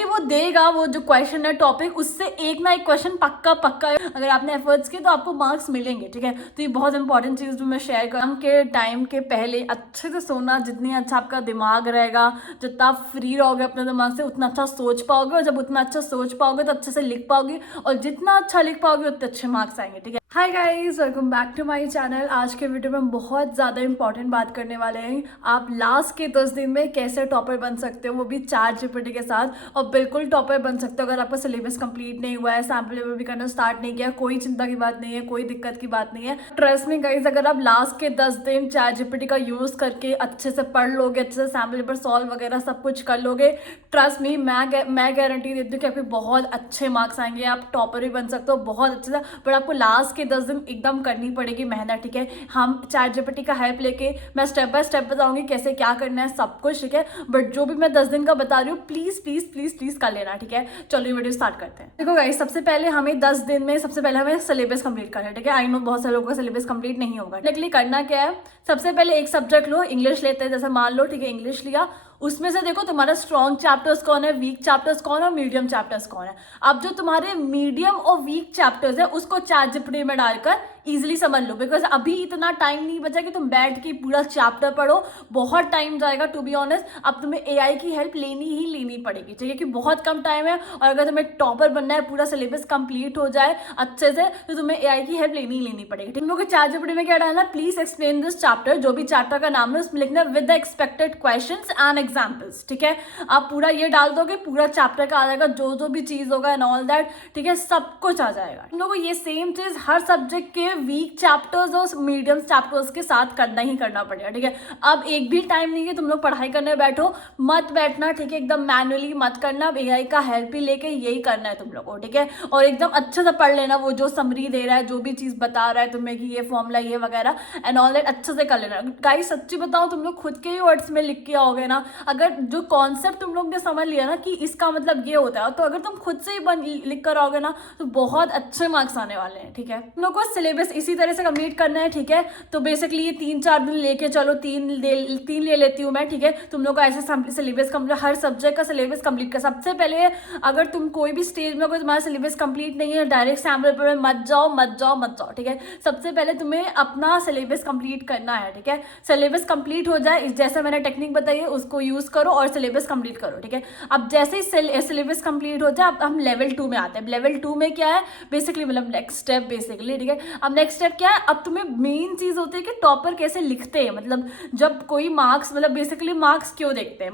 भी वो देगा वो जो क्वेश्चन है टॉपिक, उससे एक ना एक क्वेश्चन पक्का पक्का है। अगर आपने एफर्ट्स किए तो आपको मार्क्स मिलेंगे, ठीक है। तो ये बहुत इंपॉर्टेंट चीज जो मैं शेयर कर के टाइम के पहले अच्छे से सोना, जितनी अच्छा आपका दिमाग रहेगा, जितना आप फ्री रहोगे अपने दिमाग से, उतना अच्छा सोच पाओगे, और जब उतना अच्छा सोच पाओगे तो अच्छे से लिख पाओगे, और जितना अच्छा लिख पाओगे उतने अच्छे मार्क्स आएंगे, ठीक है। Hi guys, welcome back to my channel. आज के वीडियो में हम बहुत ज़्यादा इंपॉर्टेंट बात करने वाले हैं। आप लास्ट के 10 दिन में कैसे टॉपर बन सकते हो, वो भी चैट जीपीटी के साथ, और बिल्कुल टॉपर बन सकते हो अगर आपका सिलेबस कंप्लीट नहीं हुआ है, सैम्पल पेपर भी करना स्टार्ट नहीं किया। कोई चिंता की बात नहीं है, कोई दिक्कत की बात नहीं है। ट्रस्ट मी गाइस, अगर आप लास्ट के 10 दिन चैट जीपीटी का यूज़ करके अच्छे से पढ़ लोगे, अच्छे से सैम्पल पेपर सॉल्व वगैरह सब कुछ कर लोगे, ट्रस्ट मी, मैं गारंटी देती हूँ कि आपके बहुत अच्छे मार्क्स आएंगे, आप टॉपर भी बन सकते हो बहुत अच्छे से। बट आपको लास्ट 10 दिन एकदम करनी पड़ेगी मेहनत, ठीक है। हम चैट जीपीटी का हेल्प लेके मैं स्टेप बाय स्टेप बताऊंगी कैसे क्या करना है सब कुछ, ठीक है। बट जो भी मैं 10 दिन का बता रही हूँ प्लीज प्लीज प्लीज प्लीज कर लेना, ठीक है। चलो ये वीडियो स्टार्ट करते हैं। देखो गाइस, सबसे पहले हमें 10 दिन में सबसे पहले हमें सिलेबस कंप्लीट करना है, ठीक है। आई नो बहुत सारे लोगों का सिलेबस कंप्लीट नहीं होगा, लेकिन करना क्या है, सबसे पहले एक सब्जेक्ट लो, इंग्लिश लेते हैं जैसे मान लो, ठीक है। इंग्लिश लिया, उसमें से देखो तुम्हारा स्ट्रॉन्ग चैप्टर्स कौन है, वीक चैप्टर्स कौन है, और मीडियम चैप्टर्स कौन है। अब जो तुम्हारे मीडियम और वीक चैप्टर्स है उसको चैट जीपीटी में डालकर इजीली समझ लो, बिकॉज अभी इतना टाइम नहीं बचा कि तुम बैठ के पूरा चैप्टर पढ़ो, बहुत टाइम जाएगा टू बी ऑनेस्ट। अब तुम्हें एआई की हेल्प लेनी ही लेनी पड़ेगी, ठीक है, कि बहुत कम टाइम है, और अगर तुम्हें टॉपर बनना है, पूरा सिलेबस कंप्लीट हो जाए अच्छे से, तो तुम्हें एआई की हेल्प लेनी ही लेनी पड़ेगी। तुम लोग को चैट जीपीटी में क्या डालना, प्लीज एक्सप्लेन दिस चैप्टर, जो भी चैप्टर का नाम है उसमें लिखना with the expected questions and examples, ठीक है। आप पूरा ये डाल दोगे, पूरा चैप्टर का आ जाएगा, जो जो भी चीज होगा एंड ऑल दैट, ठीक है, सब कुछ आ जाएगा। तुम लोगों को ये सेम चीज हर सब्जेक्ट के वीक चैप्टर्स और मीडियम चैप्टर्स के साथ करना ही करना पड़ेगा, ठीक है। अब एक भी टाइम नहीं है तुम लोग पढ़ाई करने बैठो, मत बैठना, ठीक है, एकदम मैनुअली मत करना, एआई का हेल्प ही लेके यही करना है तुम लोग को, ठीक है। और एकदम अच्छे से पढ़ लेना, वो जो समरी दे रहा है, जो भी चीज बता रहा है तुम्हें कि ये फॉर्मूला ये वगैरह एंड ऑल दैट, अच्छे से कर लेना। गाइस सच्ची बताओ, तुम लोग खुद के ही वर्ड्स में लिख के आओगे ना, अगर जो कॉन्सेप्ट तुम लोग ने समझ लिया ना कि इसका मतलब ये होता है, तो अगर तुम खुद से ही लिख कर आओगे ना तो बहुत अच्छे मार्क्स आने वाले हैं, ठीक है। तुम लोग को सिलेबस इसी तरह से कंप्लीट करना है, ठीक है। तो बेसिकली ये 3-4 दिन लेके चलो, तीन ले लेती हूँ मैं, ठीक है। तुम लोग को ऐसे सिलेबस कंप्लीट, हर सब्जेक्ट का सिलेबस कंप्लीट कर। सबसे पहले अगर तुम कोई भी स्टेज में, अगर तुम्हारा सिलेबस कंप्लीट नहीं है, डायरेक्ट सैम्पल पेपर में मत जाओ, ठीक है। सबसे पहले तुम्हें अपना सिलेबस कंप्लीट करना है, ठीक है। सिलेबस कंप्लीट हो जाए, जैसे मैंने टेक्निक बताई है उसको यूज करो और सिलेबस कंप्लीट करो, ठीक है। अब जैसे ही सिलेबस कंप्लीट हो जाए, अब हम लेवल 2 में आते हैं। लेवल 2 में क्या है, बेसिकली मतलब नेक्स्ट स्टेप बेसिकली, ठीक है। अब नेक्स्ट स्टेप क्या है, अब तुम्हें मेन चीज होती है कि टॉपर कैसे लिखते हैं, मतलब जब कोई मार्क्स, मतलब बेसिकली मार्क्स क्यों देखते हैं,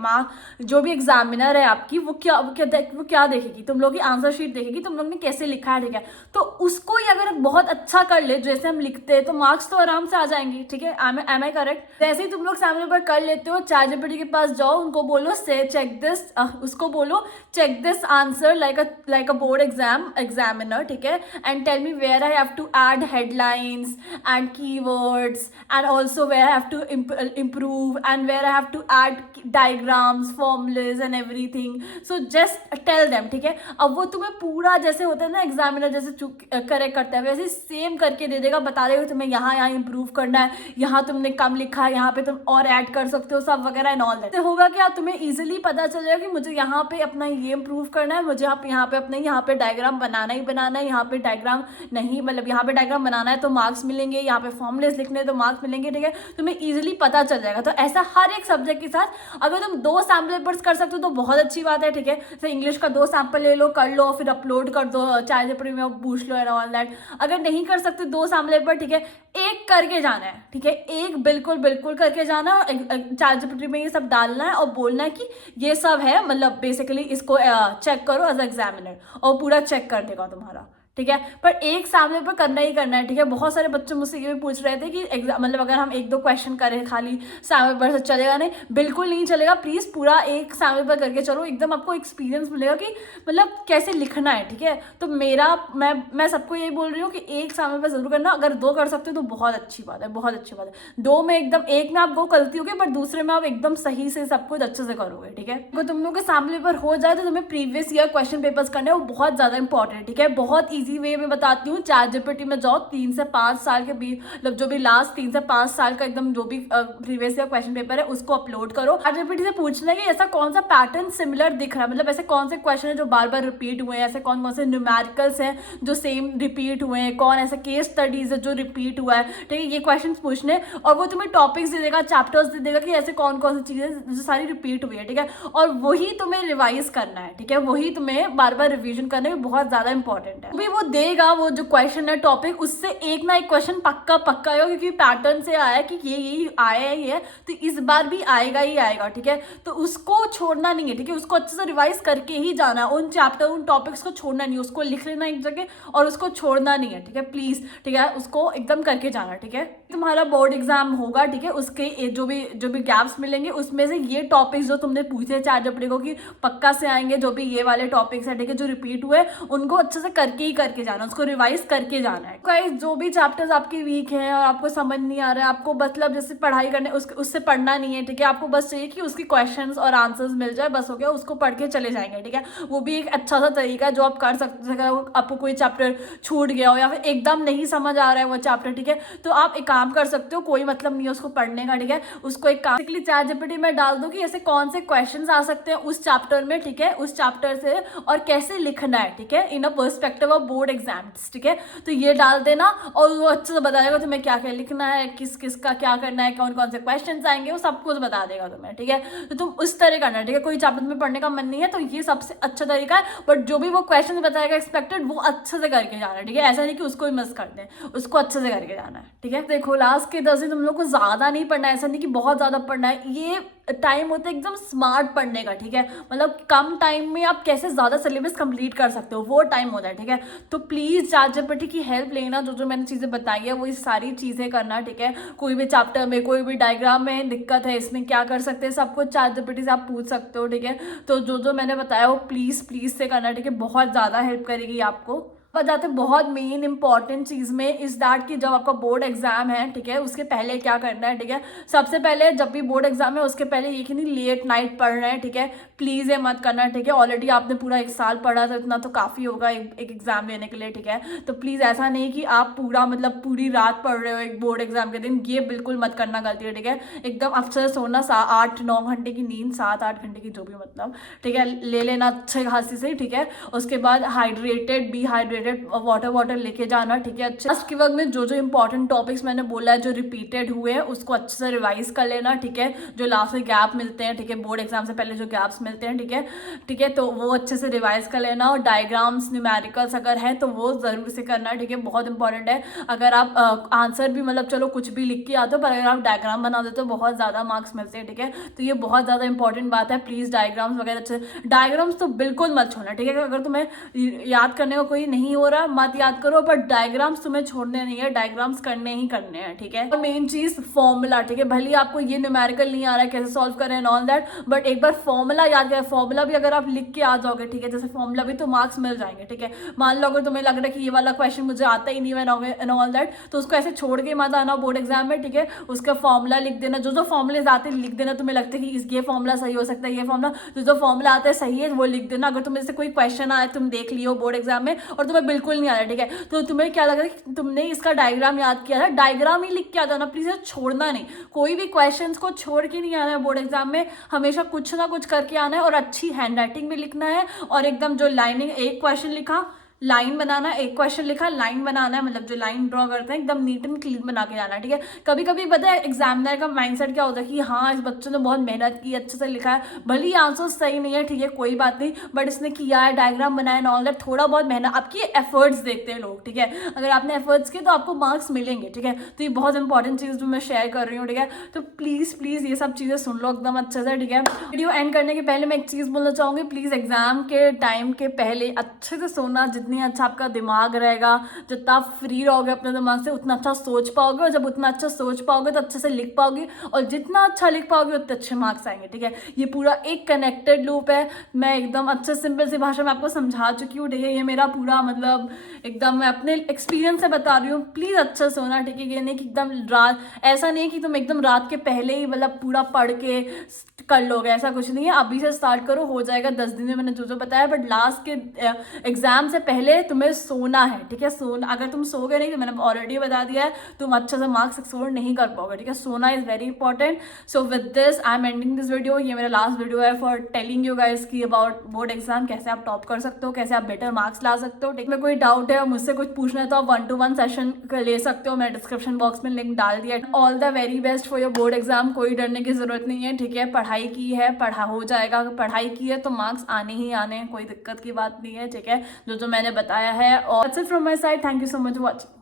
जो भी एग्जामिनर है आपकी, वो क्या देखेगी, तुम लोग की आंसर शीट देखेगी, तुम लोग ने कैसे लिखा है, ठीक है। तो उसको ही अगर बहुत अच्छा कर ले जैसे हम लिखते हैं, तो मार्क्स तो आराम से आ जाएंगे, ठीक है। Am I correct. जैसे ही तुम लोग सैम्पल पेपर कर लेते हो, चैट जीपीटी के पास जाओ, उनको बोलो से चेक दिस, उसको बोलो check this answer like a board examiner, ठीक है, and tell me where I have to add headlines and keywords and also where I have to improve and where I have to add diagrams, formulae and everything, so just tell them, ठीक है। अब वो तुम्हें पूरा जैसे होता है ना एग्जामिनर जैसे करेक्ट करता है, वैसे सेम करके दे देगा, बता देगा तुम्हें यहाँ इंप्रूव करना है, यहाँ तुमने कम लिखा है, यहाँ पे तुम और ऐड कर सकते हो, सब वगैरह एंड ऑल दैट। होगा क्या, तुम्हें इजीली पता चल जाएगा कि मुझे यहाँ पे अपना ये इंप्रूव करना है, मुझे यहाँ पे अपना यहाँ पे डायग्राम बनाना ही बनाना है, यहाँ पे डायग्राम नहीं, मतलब यहाँ पे डायग्राम बनाना है तो मार्क्स मिलेंगे, यहाँ पे फॉर्मुलेस लिखने तो मार्क्स मिलेंगे, ठीक है। तुम्हें इजीली पता चल जाएगा। तो ऐसा हर एक सब्जेक्ट के साथ अगर तुम 2 सैम्पल पेपर्स कर सकते हो तो बहुत अच्छी बात है, ठीक है। जैसे इंग्लिश का 2 सैम्पल ले लो, कर लो, फिर अपलोड कर दो चैट जीपीटी में, पूछ लो एंड ऑल दैट। अगर नहीं कर सकते 2 सैम्पल पेपर, ठीक है, एक करके जाना है, ठीक है, एक बिल्कुल करके जाना, चैट जीपीटी में ये सब डालना है और बोलना है कि ये सब है, मतलब बेसिकली इसको चेक करो एज एग्जामिनर, और पूरा चेक कर देगा तुम्हारा, ठीक है। पर एक सैम्पल पेपर करना ही करना है, ठीक है। बहुत सारे बच्चे मुझसे ये भी पूछ रहे थे कि एग्जाम, मतलब अगर हम 1-2 क्वेश्चन करें खाली सैम्पल पेपर से चलेगा, नहीं, बिल्कुल नहीं चलेगा। प्लीज पूरा एक सैम्पल पेपर करके चलो, एकदम आपको एक्सपीरियंस मिलेगा कि मतलब कैसे लिखना है, ठीक है। तो मैं सबको यही बोल रही हूँ कि एक सैम्पल पेपर जरूर करना, अगर 2 कर सकते हो तो बहुत अच्छी बात है, बहुत अच्छी बात है। 2 में एकदम, एक में आप 2 गलती होगी, बट दूसरे में आप एकदम सही से सब कुछ अच्छे से करोगे, ठीक है। अगर तुम लोग के सैम्पल पेपर हो जाए तो तुम्हें प्रीवियस ईयर क्वेश्चन पेपर्स करने वो बहुत ज्यादा इंपॉर्टेंट है, ठीक है। बहुत ईजी इजी वे में बताती हूँ। ChatGPT में जाओ, 3 से 5 साल के बीच, मतलब जो भी लास्ट 3 से 5 साल का एकदम जो भी प्रीवियस ईयर क्वेश्चन पेपर है उसको अपलोड करो। ChatGPT से पूछना है कि ऐसा कौन सा पैटर्न सिमिलर दिख रहा है, मतलब ऐसे कौन से क्वेश्चन है जो बार बार रिपीट हुए हैं, ऐसे कौन कौन से न्यूमेरिकल्स हैं जो सेम रिपीट हुए हैं, कौन ऐसे केस स्टडीज है जो रिपीट हुआ है, ठीक है। ये क्वेश्चन पूछने, और वो तुम्हें टॉपिक्स दे देगा, चैप्टर्स दे देगा कि ऐसे कौन कौन सी चीजें जो सारी रिपीट हुई है, ठीक है। और वही तुम्हें रिवाइज करना है, ठीक है, वही तुम्हें बार बार रिवीजन करना है, बहुत ज्यादा इंपॉर्टेंट है। अभी वो देगा वो जो क्वेश्चन है टॉपिक, उससे एक ना एक क्वेश्चन पक्का पक्का आएगा, क्योंकि पैटर्न से आया कि ये यही आया ही है, तो इस बार भी आएगा ही आएगा, ठीक है। तो उसको छोड़ना नहीं है, ठीक है, उसको अच्छे से रिवाइज करके ही जाना है। उन चैप्टर उन टॉपिक्स को छोड़ना नहीं, उसको लिख लेना एक जगह और उसको छोड़ना नहीं है, ठीक है, प्लीज, ठीक है, उसको एकदम करके जाना, ठीक है। तुम्हारा बोर्ड एग्जाम होगा, ठीक है, उसके जो भी गैप्स मिलेंगे उसमें से ये टॉपिक्स जो तुमने पूछे ChatGPT को कि पक्का से आएंगे, जो भी ये वाले टॉपिक्स है, ठीक है, जो रिपीट हुए उनको अच्छे से करके जाना, उसको रिवाइज करके जाना है। गाइस, जो भी चैप्टर्स आपके वीक हैं और आपको समझ नहीं आ रहा है, आपको मतलब जैसे पढ़ाई करने उससे पढ़ना नहीं है, ठीक है, आपको बस चाहिए कि उसकी क्वेश्चंस और आंसर्स मिल जाए, बस हो गया, उसको पढ़ के चले जाएंगे, ठीक है। वो भी एक अच्छा सा तरीका है जो आप कर सकते हैं। अगर आपको कोई चैप्टर छूट गया हो या फिर एकदम नहीं समझ आ रहा है वो चैप्टर, ठीक है, तो आप एक काम कर सकते हो, कोई मतलब नहीं है उसको पढ़ने का, ठीक है, उसको एक काम ChatGPT में डाल दो कि ऐसे कौन से क्वेश्चंस आ सकते हैं उस चैप्टर में, ठीक है, उस चैप्टर से, और कैसे लिखना है, ठीक है, in a perspective of board exams, ठीक है। तो ये डाल देना और वो अच्छे से बता देगा तुम्हें क्या क्या लिखना है, किस किस का क्या करना है, कौन कौन से क्वेश्चन आएंगे, वो सब कुछ बता देगा तुम्हें, ठीक है। तो तुम उस तरह करना, ठीक है। कोई चैप्टर में पढ़ने का मन नहीं है तो ये सबसे अच्छा तरीका है, बट जो भी वो क्वेश्चन बताएगा एक्सपेक्टेड, वो अच्छे से करके जाना है, ठीक है। ऐसा नहीं कि उसको ही मिस कर दें, उसको अच्छे से करके जाना है, ठीक है। देखो, लास्ट के 10 दिन तुम लोग को ज्यादा नहीं पढ़ना है, ऐसा नहीं कि बहुत ज्यादा पढ़ना है, ये टाइम होता है एकदम स्मार्ट पढ़ने का, ठीक है, मतलब कम टाइम में आप कैसे ज्यादा सिलेबस कंप्लीट कर सकते हो, वो टाइम होता है, ठीक है। तो प्लीज ChatGPT की हेल्प लेना, जो मैंने चीजें बताई है वो सारी चीजें करना, ठीक है। कोई भी चैप्टर में, कोई भी डायग्राम में दिक्कत है, इसमें क्या कर सकते हैं, सब कुछ ChatGPT से आप पूछ सकते हो, ठीक है। तो जो मैंने बताया वो प्लीज से करना, ठीक है, बहुत ज्यादा हेल्प करेगी आपको। जाते बहुत मेन इंपॉर्टेंट चीज में इस दैट कि जब आपका बोर्ड एग्जाम है, ठीक है, उसके पहले क्या करना है, ठीक है। सबसे पहले जब भी बोर्ड एग्जाम है उसके पहले ये कि नहीं लेट नाइट पढ़ना है, ठीक है, प्लीज ये मत करना, ठीक है। ऑलरेडी आपने पूरा 1 साल पढ़ा था, इतना तो काफी होगा एक एग्जाम लेने के लिए, ठीक है। तो प्लीज ऐसा नहीं कि आप पूरा मतलब पूरी रात पढ़ रहे हो एक बोर्ड एग्जाम के दिन, ये बिल्कुल मत करना, गलती है, ठीक है। एकदम अच्छे से सोना, 8-9 घंटे की नींद, 7-8 घंटे की जो भी मतलब, ठीक है, ले लेना अच्छे खांसी से, ठीक है। उसके बाद हाइड्रेटेड, बी हाइड्रेटेड वाटर लेके जाना, ठीक है। अच्छे लास्ट के वक्त में जो इंपॉर्टेंट टॉपिक्स मैंने बोला है जो रिपीटेड हुए हैं उसको अच्छे से रिवाइज कर लेना, ठीक है। जो लास्ट में गैप मिलते हैं, ठीक है, बोर्ड एग्जाम से पहले जो गैप्स मिलते हैं, ठीक है, ठीक है, तो वो अच्छे से रिवाइज कर लेना। और डायग्राम्स, न्यूमेरिकल्स अगर है तो वो जरूर से करना, ठीक है, बहुत इंपॉर्टेंट है। अगर आप आंसर भी मतलब चलो कुछ भी लिख के आते हो, पर अगर आप डायग्राम बना देते हो बहुत ज्यादा मार्क्स मिलते हैं, ठीक है। तो ये बहुत ज्यादा इंपॉर्टेंट बात है, प्लीज डायग्राम्स वगैरह अच्छे, डायग्राम्स तो बिल्कुल मत छोड़ना, ठीक है। अगर तुम्हें याद करने का कोई नहीं हो रहा मत याद करो, बट डायग्राम्स तुम्हें छोड़ने नहीं है, डायग्राम्स करने ही करने हैं, ठीक है। और मेन चीज फॉर्मूला, ठीक है, भले आपको ये न्यूमेरिकल नहीं आ रहा है कैसे सॉल्व करें एंड ऑल दैट, बट एक बार फॉर्मूला याद करें। फॉर्मूला भी अगर आप लिख के आ जाओगे, ठीक है, जैसे फॉर्मूला भी तो मार्क्स मिल जाएंगे, ठीक है। मान लो अगर तुम्हें लग रहा है कि ये वाला क्वेश्चन मुझे आता ही नहीं है एंड ऑल दैट, तो उसको ऐसे छोड़ के मत आना बोर्ड एग्जाम में, ठीक है। उसका फॉर्मूला लिख देना, जो फॉर्मुलेज आते हैं लिख देना, तुम्हें लगता है कि ये फॉर्मूला सही हो सकता है, ये फॉर्मूला, जो फॉर्मूला आता है सही है वो लिख देना। अगर तुम्हें से कोई क्वेश्चन आए, तुम देख लियो बोर्ड एग्जाम में और तुम्हें बिल्कुल नहीं आ रहा, ठीक है, तो तुम्हें क्या लग रहा है कि तुमने इसका डायग्राम याद किया था, डायग्राम ही लिख के आ जाना, प्लीज छोड़ना नहीं। कोई भी क्वेश्चंस को छोड़ के नहीं आना है बोर्ड एग्जाम में, हमेशा कुछ ना कुछ करके आना है, और अच्छी हैंडराइटिंग में लिखना है। और एकदम जो लाइनिंग, एक क्वेश्चन लिखा लाइन बनाना, एक क्वेश्चन लिखा लाइन बनाना है, मतलब जो लाइन ड्रॉ करते हैं एकदम नीट एंड क्लीन बना के जाना है, ठीक है। कभी कभी पता है एग्जामिनर का माइंडसेट क्या होता है कि हाँ इस बच्चे ने बहुत मेहनत की, अच्छे से लिखा है, भले ही आंसर सही नहीं है, ठीक है, कोई बात नहीं, बट इसने किया है, डायग्राम बनाया एंड ऑल दैट, थोड़ा बहुत मेहनत, आपकी एफर्ट्स देखते हैं लोग, ठीक है। अगर आपने एफर्ट्स किए तो आपको मार्क्स मिलेंगे, ठीक है। तो ये बहुत इंपॉर्टेंट चीज जो मैं शेयर कर रही हूँ, ठीक है। तो प्लीज ये सब चीजें सुन लो एकदम अच्छे से, ठीक है। वीडियो एंड करने के पहले मैं एक चीज बोलना चाहूंगी, प्लीज एग्जाम के टाइम के पहले अच्छे से सोना, जितनी अच्छा आपका दिमाग रहेगा, जितना आप फ्री रहोगे अपने दिमाग से, उतना अच्छा सोच पाओगे, और जब उतना अच्छा सोच पाओगे तो अच्छे से लिख पाओगे, और जितना अच्छा लिख पाओगे उतने अच्छे मार्क्स आएंगे, ठीक है। ये पूरा एक कनेक्टेड लूप है, मैं एकदम अच्छे सिंपल सी भाषा में आपको समझा चुकी हूँ, ठीक है। ये मेरा पूरा मतलब एकदम मैं अपने एक्सपीरियंस से बता रही हूँ, प्लीज अच्छा सोना, ठीक है। ये नहीं कि एकदम रात, ऐसा नहीं है कि तुम एकदम रात के पहले ही मतलब पूरा पढ़ के कर लोगे, ऐसा कुछ नहीं है। अभी से स्टार्ट करो, हो जाएगा 10 दिन में, मैंने जो बताया, बट लास्ट के एग्जाम से पहले तुम्हें सोना है, ठीक है। सोना, अगर तुम सोगे नहीं तो मैंने ऑलरेडी बता दिया है, तुम अच्छे से मार्क्स स्कोर नहीं कर पाओगे, ठीक है। सोना is very important. So with this I am ending this video. ये मेरा लास्ट वीडियो है फॉर टेलिंग यू गाइस की अबाउट बोर्ड एग्जाम, कैसे आप टॉप कर सकते हो, कैसे आप बेटर मार्क्स ला सकते हो, ठीक है। कोई डाउट है और मुझसे कुछ पूछना है तो आप 1-to-1 सेशन ले सकते हो, मैंने डिस्क्रिप्शन बॉक्स में लिंक डाल दिया। All the very best for your board exam. कोई डरने की जरूरत नहीं है, ठीक है। पढ़ाई की है, पढ़ा हो जाएगा, पढ़ाई की है तो मार्क्स आने ही आने हैं, कोई दिक्कत की बात नहीं है, ठीक है, जो मैंने बताया है। और from my side, thank you so much watching.